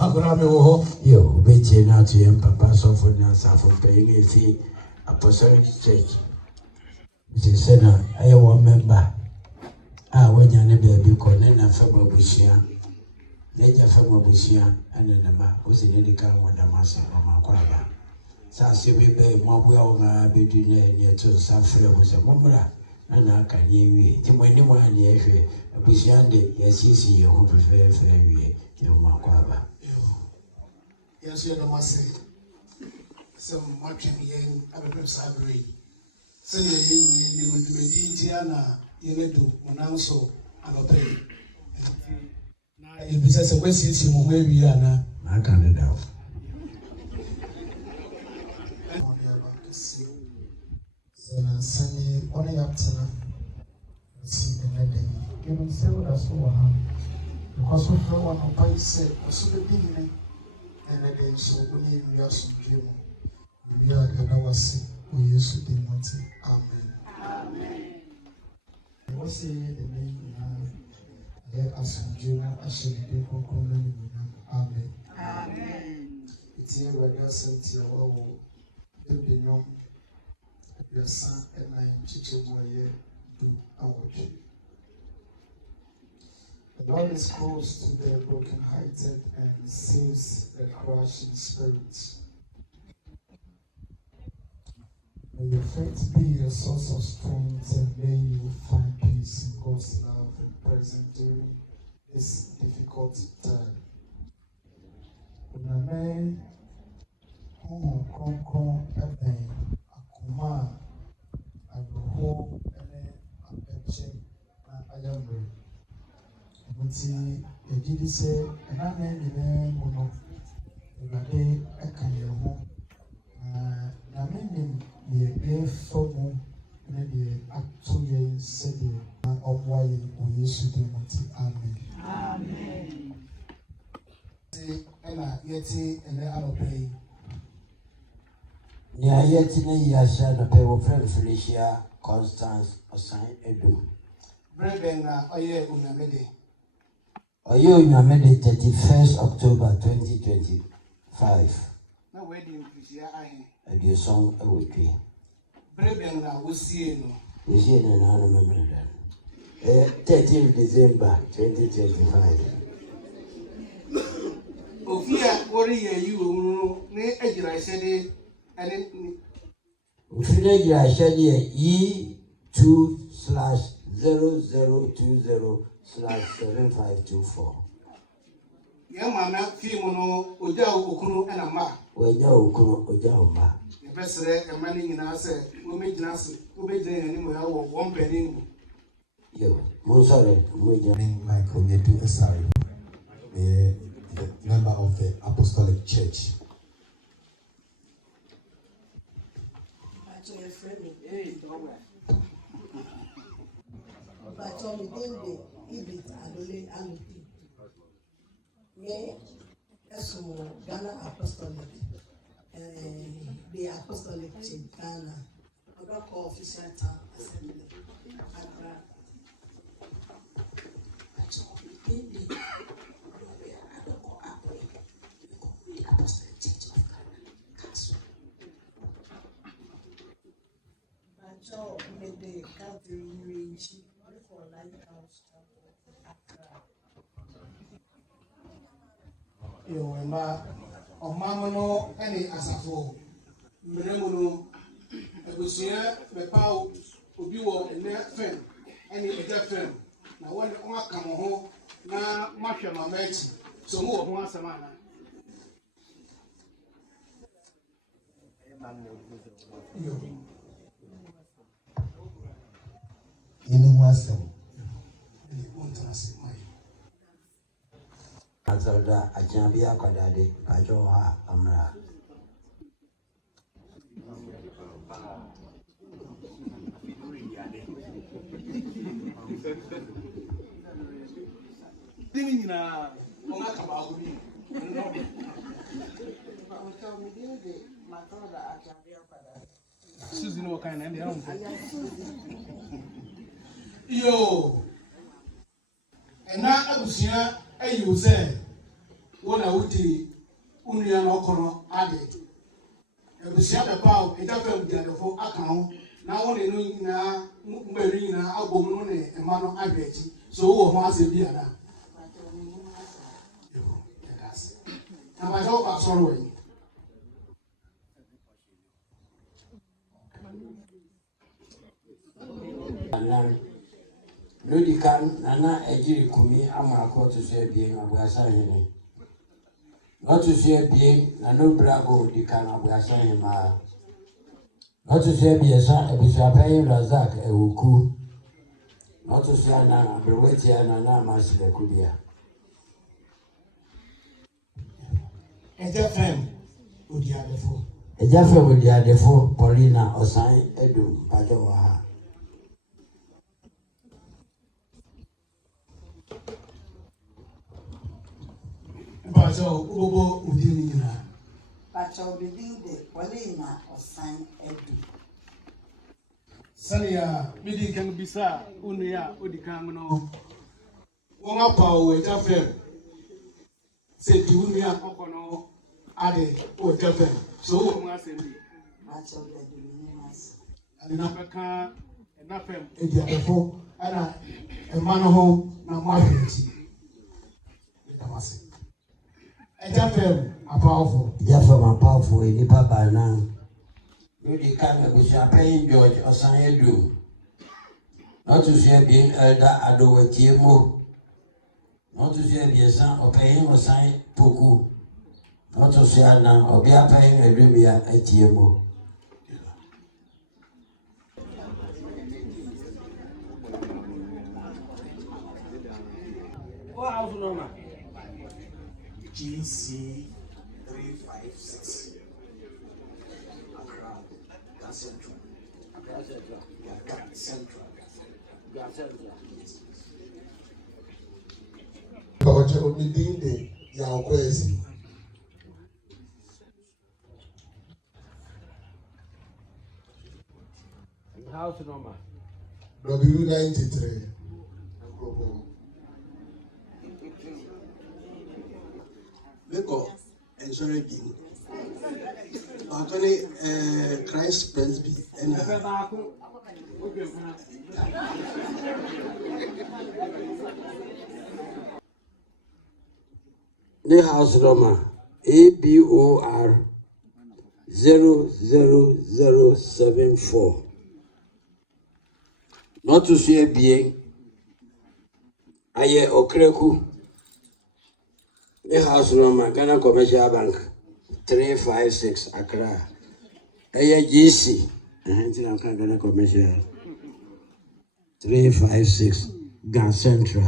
Abraham wo yo beje na to yem papa so for na safo pay me fi apostolic church. It said na I one member. Wanya ne baby ko ne na fa babushia. Ne ja fa babushia ana na ma o se ne kan wada ma se ma kwa ba. Sa se be mo bo ya o ma be du ne to sa fere mo se mo bra na aka ne wi. Ti mo ni mo ani ehwe abushia de yasisi ye ho fe wi ye ma kwa ba. Yes, you know, some marching young Abraham Sabri. Say, you will be Indiana, you do, Monanso, and Obey. Now, if it's a question, where we are now, I can't do that. Sunday, only up to now. See the day. You don't say what I saw. Because of one of my said, I saw the beginning. And then so we are some dream. We are the Nawasi, we used to be Monty. Amen. Amen. What's the name? I have some dream. I should be concluded. Amen. Amen. It's here where there's something in the young, your son and I in Chichimoye do our tree. The Lord is close to the brokenhearted and saves the crushed in spirit. May your faith be a source of strength, and may you find peace in God's love and presence during this difficult time. Amen. Akuma, Agroho, and Apeche, and Ayambre. Muti ejidi se enane nyine muno ewade eka yeho na menim ye fomu ne de atu ye se de omwa ye o Yesu de muti amen. Amen. Ena yeti ene anope ni ayeti ne yasha no pe wo friend Felicia Constance Osan Edu. Breben na oye unamede. Oyo Nyamede 31st October 2025. Na wedding Felicia ahe. The song awotwe. Breben na wosie no. Wosie na na memre dan. 13th December 2025. Ofia wori ye you ne agira sede ene Ofina gira shade E2/0020/7524. Ya mama film no oja okunu ena ma. Oja okunu oja oma. Ye besere e mani nyina se o mejina se o bejina ni mo ya wo one penny. Yo, mo sorry, mo ja. Michael Yedu Esari, the member of the Apostolic Church. Ghana Apostolic, the Apostolic Church Ghana, a official town assembly, Accra. Apostolic Church of Ghana, Council. May the country range for Lighthouse Accra. Yo ma omamo no ene asafo mmeremu no abusia bepaw obi wo ene fem ene eja fem na won aka mo ho na mahwe mama echi so mo wo ho asama na Yo inu wasem ni ontra se mai Azalda ajambi akwadade ajo ha amra. Dini na onga kaba agudi no Until we do the Matilda Ajambia Pada. Susie no kind and yo. And now I was here, you say, what I would do, Union Okono added. I was here about a different for account. Now only knowing now, Marina, Albumone, and Mano Aggregate. So, who was a beer now? Now I hope I'm sorry. Lodi kan nana ejiri kumi amako to say bien abuasa hene. Not to say bien na no brago di kan abuasa hema. Not to say bien sa ebisa pay Razak ewuku. Not to say na breweti na masile kudia. Ejafem Odiadefo. Ejafem Odiadefo Paulina Osan Edu Pajawa. Pacho Ubo Udinina. Pacho Bidi de Paulina Osan Edu. Sania Bidi can be sa Unia Odikamano. Wonga Pau Ejafem. Say to Unia Okono Ade Ojafem. So Massendi. Pacho Bedi. And Napaka and Napem Ediadefo and a manoho na marriage. Ejafem are powerful. Ejafem are powerful in the Papa now. Lodi kan ebisa pay George Osan Edu. Not to say being elder Adowetiemo. Not to say the son or paying Osan Poku. Not to say now or be a paying a Lumia Etiemo. What house number? GC 356. Accra, Ghana Central. Accra Central. Ghana Central. Ghana Central. But you will be the young crazy. House number W93. Leko enjoy being. Akoni Christ Presby and the house number ABOR 00074. Not to say being Aye Okreku. The house number Ghana Commercial Bank 356 Accra. Aye GC. Ghana Commercial 356 Ghana Central.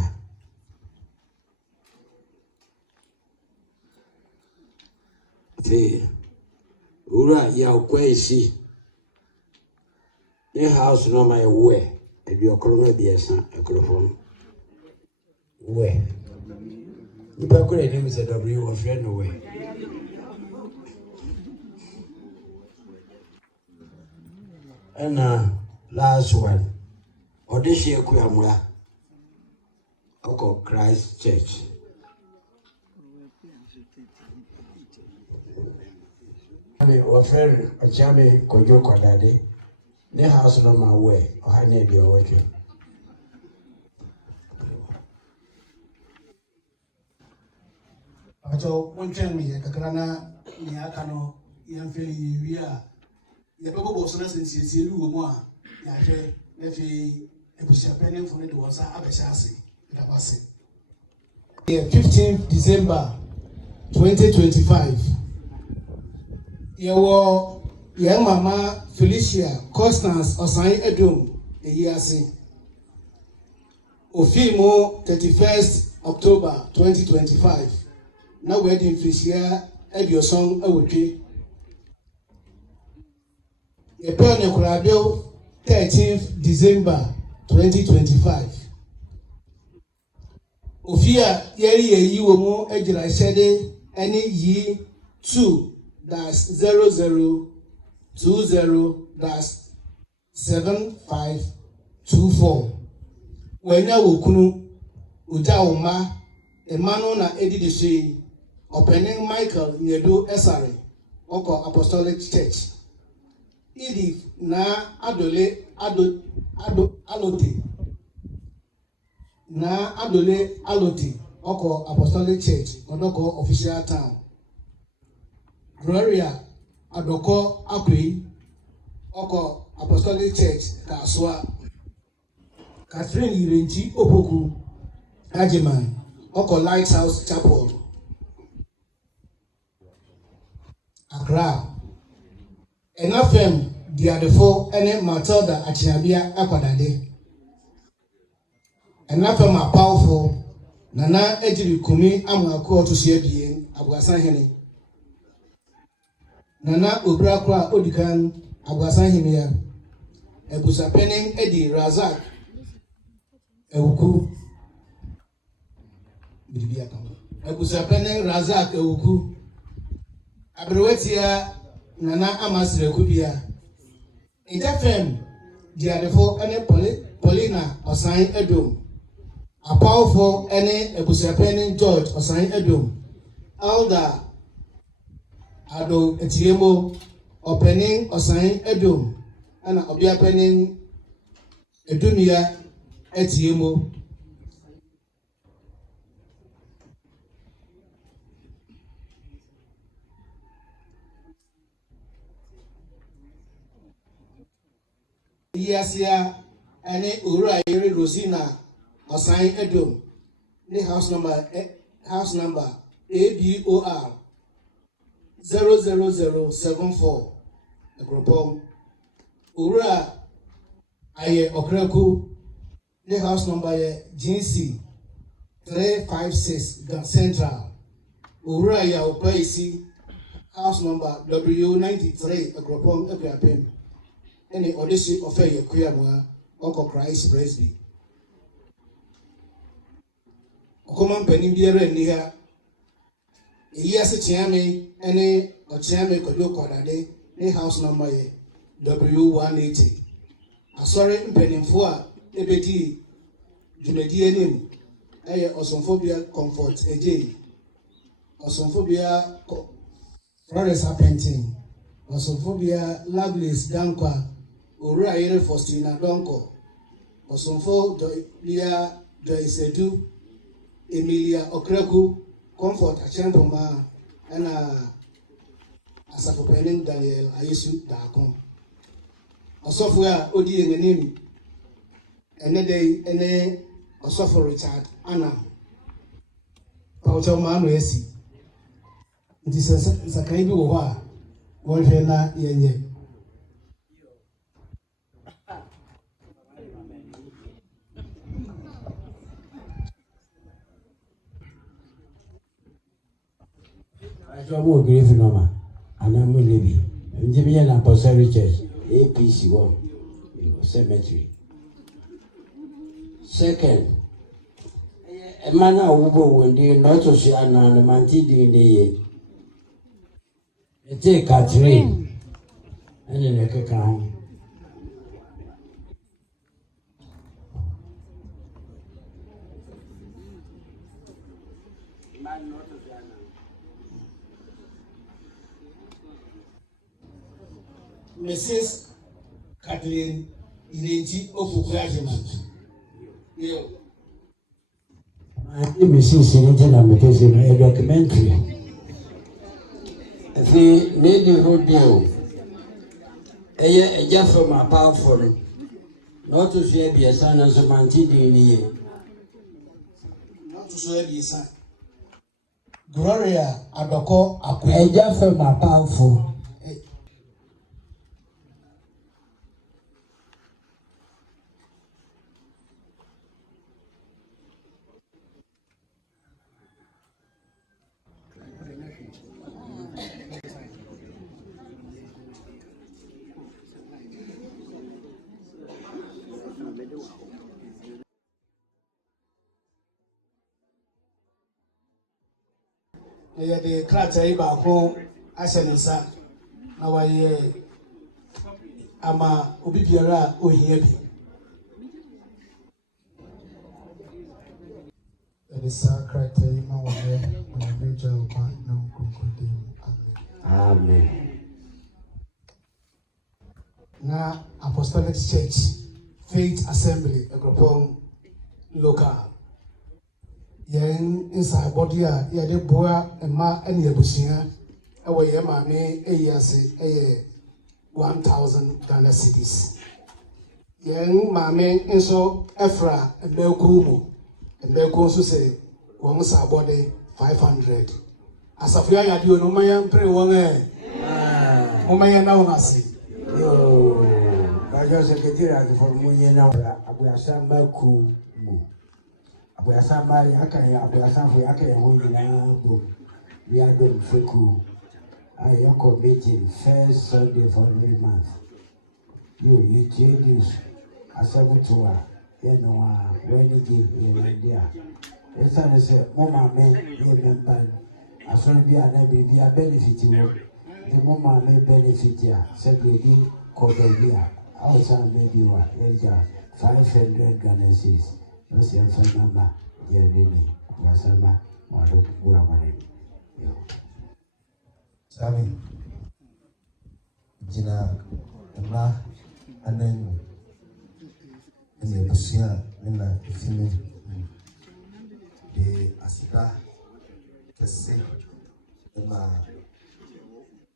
Ura ya kwesi. The house number where and your corona be a microphone. Where? You back with a name is a W of friend away. And last one. Odisha Kuyamwa. Oko Christ Church. Our friend Achame Kojo Kodade. The house no my way, or I need your working. Pacho, one chain me, Kakrana, Niakano, Yanfeli, we are. The Bobo was not since you were Yahe, Nefi, a Pushapen for it was Abashasi, it was it. 15th December 2025. Your young mama Felicia Constance Osan Edum, a year since. Ofimo 31st October 2025. Now wedding Felicia Edio Song Awuki. A pen of 13th December 2025. Ofia Yeri Yiwomo Ejira Shede any ye 2-0020 +7524. Wenya wokunu uja uma emano na edidi shi opening Michael Nyedo Esare oko Apostolic Church. Idi na adole alote oko Apostolic Church odoko official town. Gloria adoko akwi oko Apostolic Church Kaswa. Catherine Irenchi Opoku Ajiman oko Lighthouse Chapel Accra. Enafem Diadefo ene Matilda Achinabia Akwadade. Enafem a powerful Nana Ejiri Kumi Amuako to Siebien Abuasan Hene. Nana Obrakwa Odikan Abuasan Himia. Ebusa Penning Eddie Razak Ewuku Bibia Kama. Ebusa Penning Razak Ewuku. Abrewetia Nana Amasre Kubia. Intefem Diadefo ene Paulina Osan Edom. A powerful ene Ebusa Penning George Osan Edom. Elder Ado Etiemo Opening Osan Edom. Ana Obia Penning Edumia Etiemo. Yasia ane Ura Yeri Rosina Osan Edom. The house number ABOR 00074. Agropong. Ura Aye Okreku. The house number GC 356 Central. Ura Ya Upaisi. House number W93 Agropong Epiapem. Any audition of a Kuyamua, Uncle Christ Presby. Okoman Penny Beer and Nia. Yes, a chairman, any or chairman could do Kodade, the house number W180. A sorry penning for EBT, Jumedianim, a Osonphobia Comfort, a J. Osonphobia Flores Painting, Osonphobia Lovelace Dankwa. Ura Yere Faustina Donko, Osonfo Lia Joycedu, Emilia Okreku, Comfort Achampoma, and Asafopening Daniel Ayesu Dakon. Osofia Odi in the name, and a day, and a Osofo Richard Anna Paucho Manuesi. It is a Sakaibu Wa, Wolfena Yenye. I don't agree with Noma, and I'm with Libby. And Jimmy and Apostolic Church, APC 1, cemetery. Second, a man of Ubo when they not so see an manti in the year. They take Catherine and in a cacao. Mrs. Kathleen Irenchi Opoku Ajiman. My name is Senator Amakezin, a documentary. The lady who deal a just from a powerful, not to share be a son as a mantidi in the year. Not to share be a son. Gloria Adoko Akwe. A just from a powerful. The crater Ibako Ashenisa. Our ama obi biara ohia bi. The Sacred ma wale na meja oba na nkonkode mu. Amen. Na Apostolic Church Faith Assembly Ekropong Local. Yen inside body a ye de boa ema ene abusia ewo ye maame eyase eye 1,000 Ghana cedis. Yen maame nso efra mbekuru mu. Mbekuru so say won sa body 500. Asafia ya di ono maya mpre won mo maya na won ase. Yo, Bajo Secretary for Munyana, Abuyasamba Ku Mu. Abuyasamba Yaka, Abuyasan for Yaka, we are doing Fuku. I am meeting first Sunday for every month. You change this as a tour, you know, when you give India. It's time to say, Mama, men, you remember, as soon as you are benefit you. The moment may benefit ya, said lady called the outside maybe 500 Ghana cedis. That's your phone number, dear Rennie. Wasama, Madu, Guamani. Sami, Jina, Emma, and then in the Busia, in the female, the Asida, the same, Emma.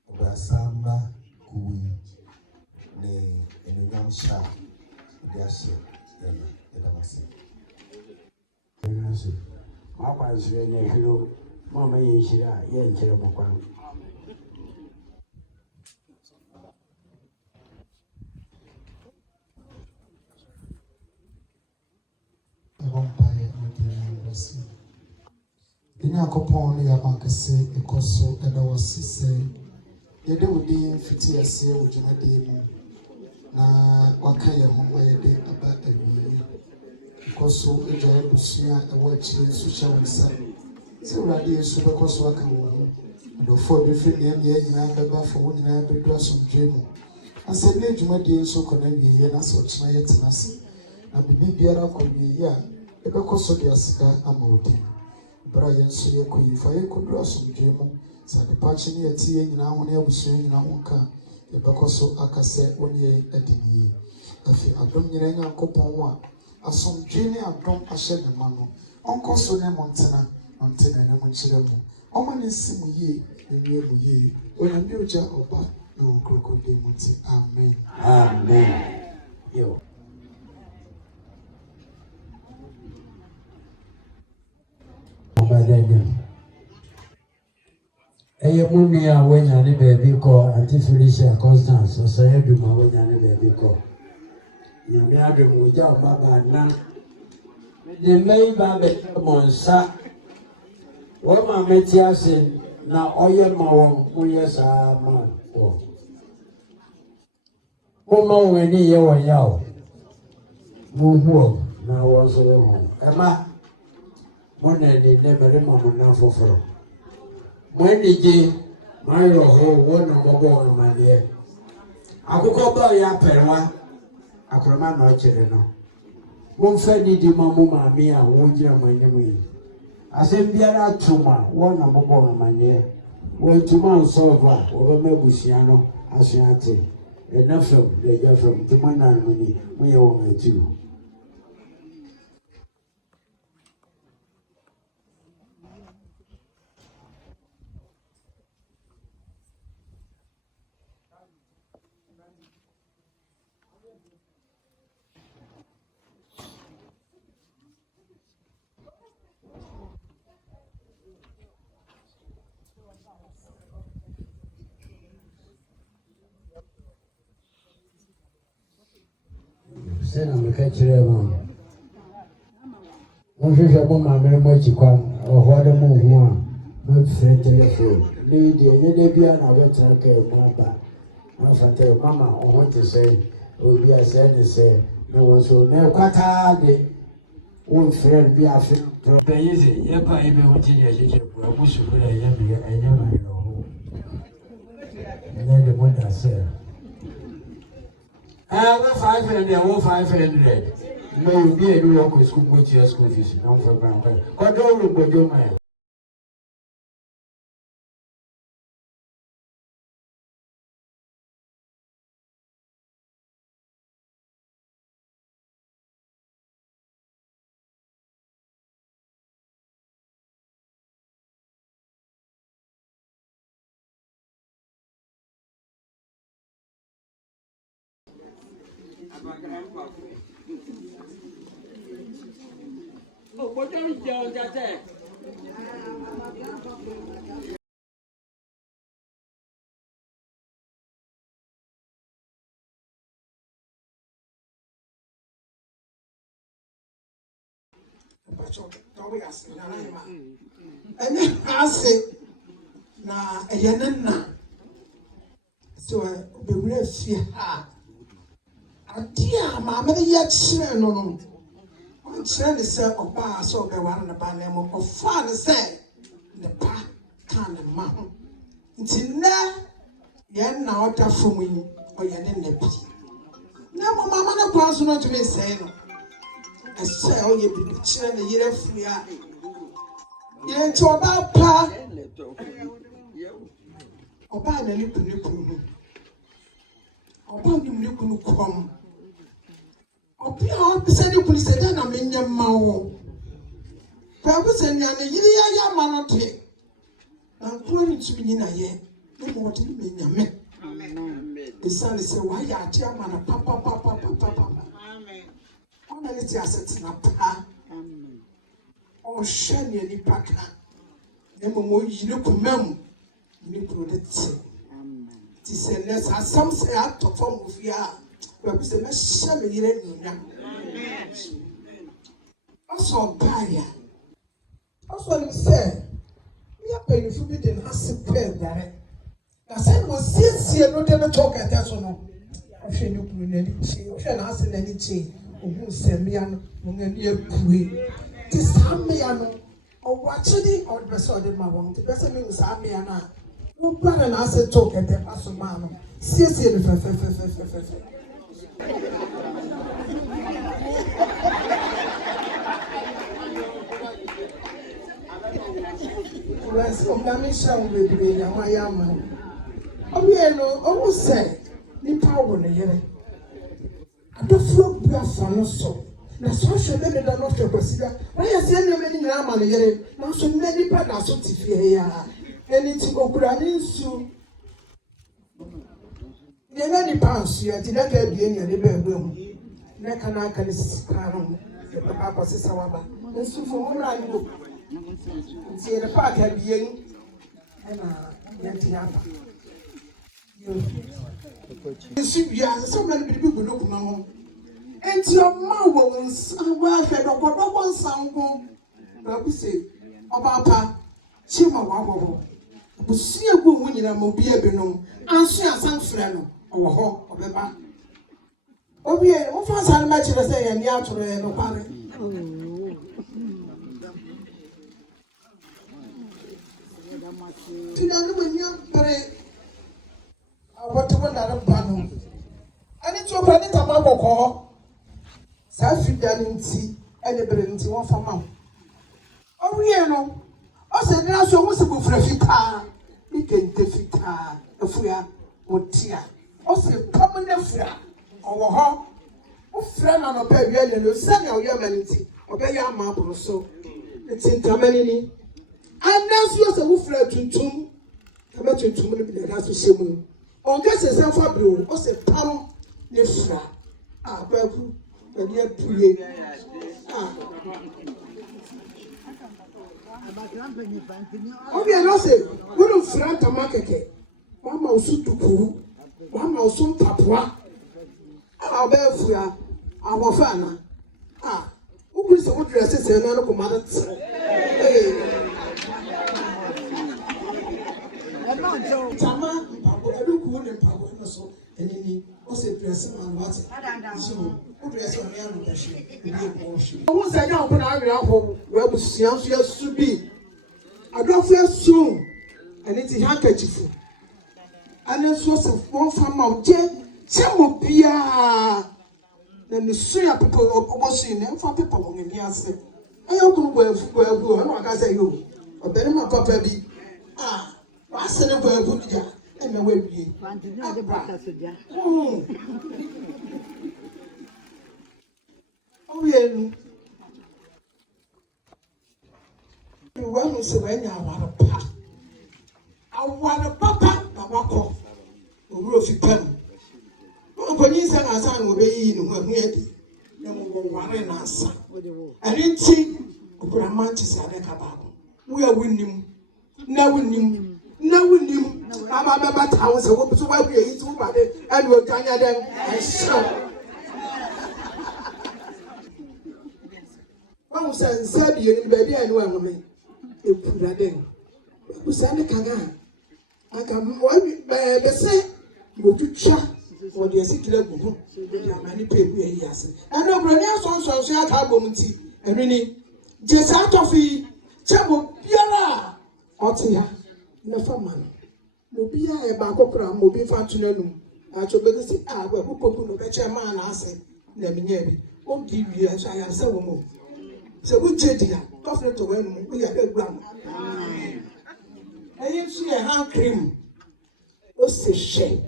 Obasamba Kui ne enunyam sha de ahye yana edamase. Yes. Mama is very hero. Mama Yeshira, Yen Cheramokwan. Ina kopon ya makase ekoso edawasi se yede wodi fiti ase wojumade mu na waka ye ho yede aba awie ekoso eja ebusia ewo achi social media se urade yesu bekoso aka wo ho do for be fi ne nyina beba fo wo nyina bedu asomdwe mu ase ne dwumade nso kona wie na so china yetena se na bibi biara ko wie a ebekoso de asida amodi bra yenso ye ko yifa ye ko do asomdwe mu sa de pachi ne yeti ye nyina ho ne abusu nyina ho ka ye bekoso akase woni adini afi adom nyina nyankopon wa asomdwe ne adom ahye ne ma no onkoso ne montena ne mo chire mu omane simu ye ne mu ye onambi oja oba na okrokonde mu ti amen Amen. Yo. Eye mumi a wenya ne baby ko Auntie Felicia Constance so ye duma wenya ne baby ko. Nyame adum oja baba na. De mei ba be monsa. Wo ma meti ase na oye ma won oye sa ma ko. Ko ma weni ye won yawo. Mu huo na wo so ye ho. Ema mo na ni ne mere ma mo na foforo. When did my roho one of the my dear? I could go by ya perwa. I could not know children. One fed the mamma mia, won't you, my name? I said, Biara Tuma, one of the my dear. When 2 months over, over Mebusiano, as you are saying. Enough from the year from Timana money, we own it too. Send them a catch them. One fish of my memory or what a move one. My friend telephone. Lady, any be an avatar care, Mama. I tell Mama, I want to say, oh, be a send say, no one so never quite hard. One friend be a friend. Easy, yeah, by me, what you I wish you could have never know. And then the mother said, 500 and 500. No, be a new local school, which is school fees, no for grandpa. Control with your man. Oh, what are you doing that? ɛne ase na ɛyɛ ne na so obewura fie ha adeɛ a maame no yɛ kyerɛ no no ɔnkyerɛ ne sɛ ɔbaa sɛ ɔbɛware ne ba na mmom ɔfaa ne sɛ ne ba ka ne ma ho nti nnɛ yɛn na ɔda fam yi ɔyɛ ne nna bi na mmom mama no kwan so no ntumi nsɛe no ɛsɛ ɔyɛ biribi kyerɛ ne yere afiri a yɛn nti ɔbaa pa ɔbaa n'ani ku ne kunu ho ɔbaa nim ne kunu kɔm ɔbea a ɔbisa ne kunu sɛ dɛn na menyɛ mma wo baabi sɛ nea ne yere yɛayɛ ama no de na nkuro ne ntumi nyina yɛ na ma ɔde ne manyame ɛsiane sɛ wayɛ ade ama no papapapapapapa ɔna ne te ase tena paa ɔhwɛ nea nipa ka na mmom ɔyi ne koma mu ne kuro de te nti sɛ nnɛ sɛ asɛm sɛ atɔ fam wɔ fie a baabi sɛ mɛhyɛ me yere anuonyam ɔsɛ ɔbaeɛ a ɔsɛ nim sɛ meyɛ mpanyinfo bi de n'ase pɛ adware na sɛ wɔsiesie no de no tɔ kɛtɛ so no ɔhwɛ ne kuro n'ani kyee ɔhwɛ n'ase n'ani kyee ohun sɛ mmea no wɔn ani apue nti saa mmea no ɔwɔ akyɛde ɔde bɛ sɛ ɔde ma wɔn nti bɛ sɛ mehu saa mmea no a wɔbare n'ase tɔ kɛtɛ pa so maa no siesie no fɛfɛfɛfɛfɛfɛ. Wɛsi ɔmame hyɛ wo bebree na wɔayɛ ama no ɔwie no ɔmo sɛ nipa wɔ ne yere adɔfoɔ bu afa no so na sɛ ɔhwɛ bɛ deda no ɔhwɛ kwasi da wɔyɛ sɛ nneɛma no nyinaa ama ne yere nanso nnɛ nipa da so te fie yi a ɛno nti okura ne nsu yɛnyɛ nipa nsoa nti dɛka abien nea ne bɛɛbɛ mu na ka no aka ne sisi paa no ho yɛbɛba akɔsesa waba nsu fo ho mmra ne wɔ nti yɛde paaki abien ɛna yɛnte aba nsu wia sɛ ɔma no biribi gu ne kuma ho nti ɔma wɔ wo nsa wɔahwɛ dɔkɔdɔkɔ nsa nko baabi sɛ ɔbaapa kyi ma wɔawɔ hɔ abusua gu mu nyinaa ma obi ebinom anso asan frɛ no ɔwɔ hɔ ɔbɛba obi wofa asa no makyerɛ sɛ yɛn ni atoro yɛn no pare tinanu wani abere awɔtɔ na ne ba no ɛne tí o pɛ ne tama bɔkɔɔ saa fida ne nti ɛne bere nti wɔn fa ma ho ɔwie no ɔsɛ ne aso ɔmo sɛ bofura fitaa ne kente fitaa efura otia ɔsɛ pam ne fura ɔwɔ hɔ ofura na no pɛ wie ne sɛnea ɔyɛ ma ne nti ɔbɛyɛ ama aboro so nti ntama ne ni ananso ɔsɛ wofura tuntum ɛbɛ tuntum ne bi na ɛda so hyɛ mu no ɔnka sɛ sɛ fa bere o ɔsɛ pam ne fura a baaku ɛni apue obi a n'ose wɔn fura ntama kɛkɛ wɔn ama osu tukuru wɔn ama osu mpapoa a ɔbɛyɛ fura awɔfa ana a wokuru sɛ wodura sɛsɛ no ano kɔma no tere ntama mpapo ɛduku ne mpapo no so ɛnini ɔsɛ drɛsi ma no wate nso wodura sɛ ɔne ano bɛhwɛ ebi ɛkɔ ɔhwɛ ɔmo sɛ ɛnyɛ ɔko na awerɛ ahɔ wɔabusua nso yɛsu bi adɔfo esu ɛne ti handkerchief ɛne nso sɛ wɔn fa ma ɔgye Chemo Pia. Then the suya people washing them for people in here say. I don't know where go. I'm not gonna say you. Or better my papa be. I said a word good ya. And the way be. Oh, yeah. You want to say when you want to pack. I want a papa, I walk off. The roof is pen. When you say I sang away in one head, no one and answer. I didn't see Grandma to say that we are winning. No winning. No winning. I'm a bad house. I hope so. Why we eat somebody and we'll tell them. I saw. One said, you baby, I know I'm me. You put that in. You send a caga. I can say, you do chat for the city level. Many people here. I know Brennan so shall have community. And really, just out of the Chamo Piera. Otia, never man. Mobia a bacopra, mobile fantunum. I should better say, where who put no better man, I say, Neminevi. Oh, dear, yes, I am so more. So we did it. Coffee to when we are the ground. I didn't see a hand cream. What's the shame?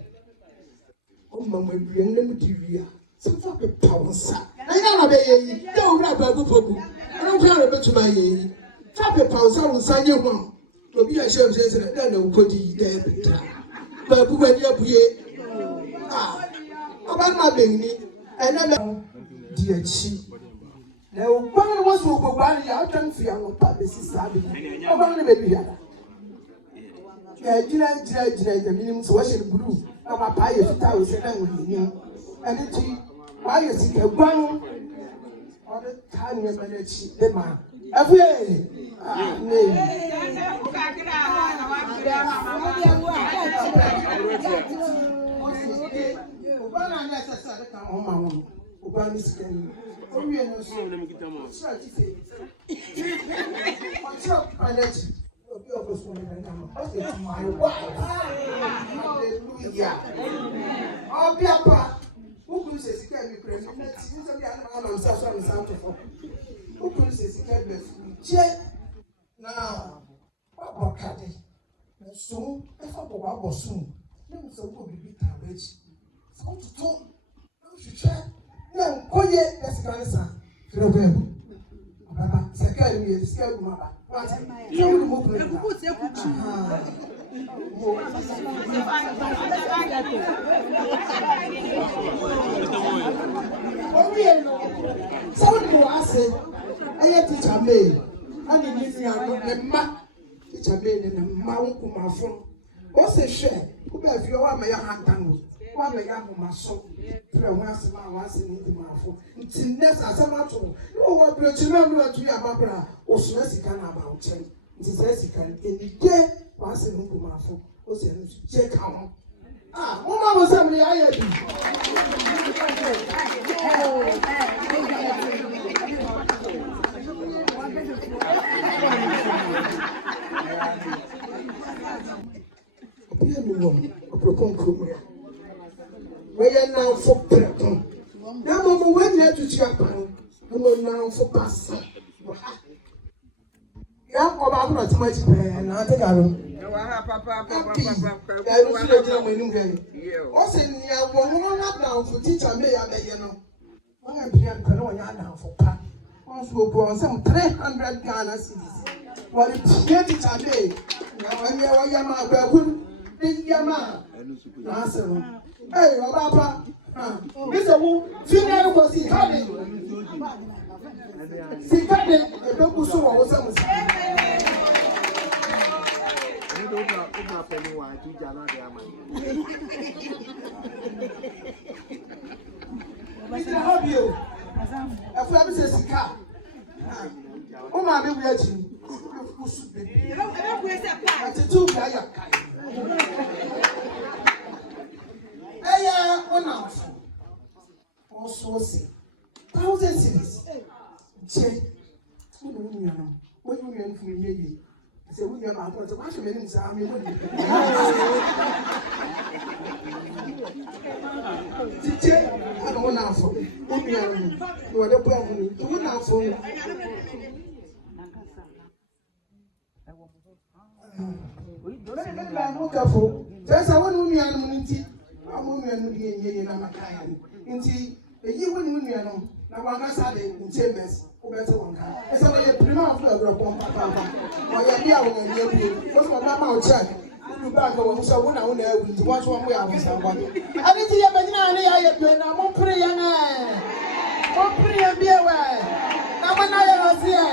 Oh, Mamma, we are never TV. So for the pounds. I don't have a book. I don't care about my Tap a pounds. I will sign your one. To be a shame says that I know what you there. But when you're here, about my baby, and I'm dear she. Now, one was over 1 year, I don't feel about this is Sabi. I want to be here. Yeah, the minimum social group. I'm a pie of 1,000 and it's why you see a one or the time you manage the man. Every now, what can they? So, if I go soon, let me so good be rich. So to talk, no, she check. No, oh, yeah, that's the answer. Second, we discovered Mama. Somebody will ask, I teacher May. I didn't see a ma. Teacher May and a mount to my phone. What's a share? Who have you all my hand tangled? One may have my soul. Once in my phone. It's next as a matter. No one will remember to your mother or Swessican about him. It is Jessican in the day once in my phone. Was a check out. Mama was somebody I had. We are now for Preton. Now, Mamma, when you to Japan, we will now for pass. Yeah, about not much and I think I don't. What's in here? One not now for teacher May, I know. I am here now for Pat. Once we go on some 300 Ghana cities. What it's get it a day. Now, when you are Yama, big Yama. Hey, Papa. Mr. Wu, funeral was he coming? See, coming, a dog was so awesome. You don't know anyone to Jana. Mr. Hobby, a friend says, car. Oh, my baby, that's a 2 guy. One ounce. Also, 1,000 cities. Check. When you are from me, say, we are not going to watch a minute. nua no na wɔde bɔ ɛho no to na afo no bɛɛ mo kafo sɛ wɔn nua no nti wɔn nua no de yɛ na maka ya nti eyi wɔn nua no na wɔn akasa de nkyɛnbɛs wobɛte wɔn ka ɛsɛ wɔyɛ prima afɔ ɛwurɔ papa wɔyɛ bi a wɔn ani abue wɔn sɛ wɔn ama ɔkyɛ olu baaka wɔn sɛ wɔn na wɔn na ewu nti wɔn so wɔn yɛ abosamba ɛne ti yɛ bɛgyina ne yɛ ayɛ bio na mo pere yɛn bie wɛ na wɔn na yɛ wɔ se yɛ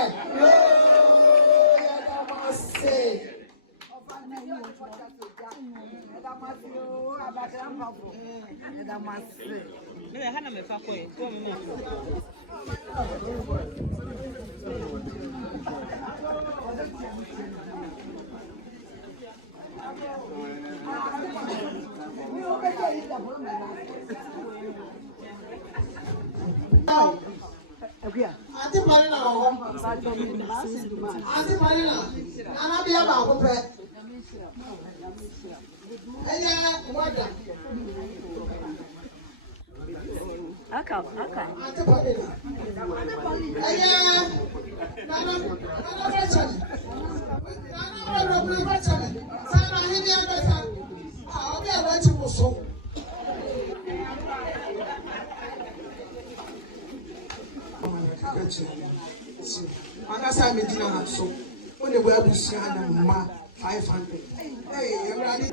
Ati pare na wo. Ati pare na. Ana bia ba ko pe. Eye wada. Aka. Ati pare na. Eye. Nana bacha. Nana bacha. Sana hini anga sa. Ah, obi abachi muso. Agasa me dina ha so o ne bua busia na mma 500 eh everani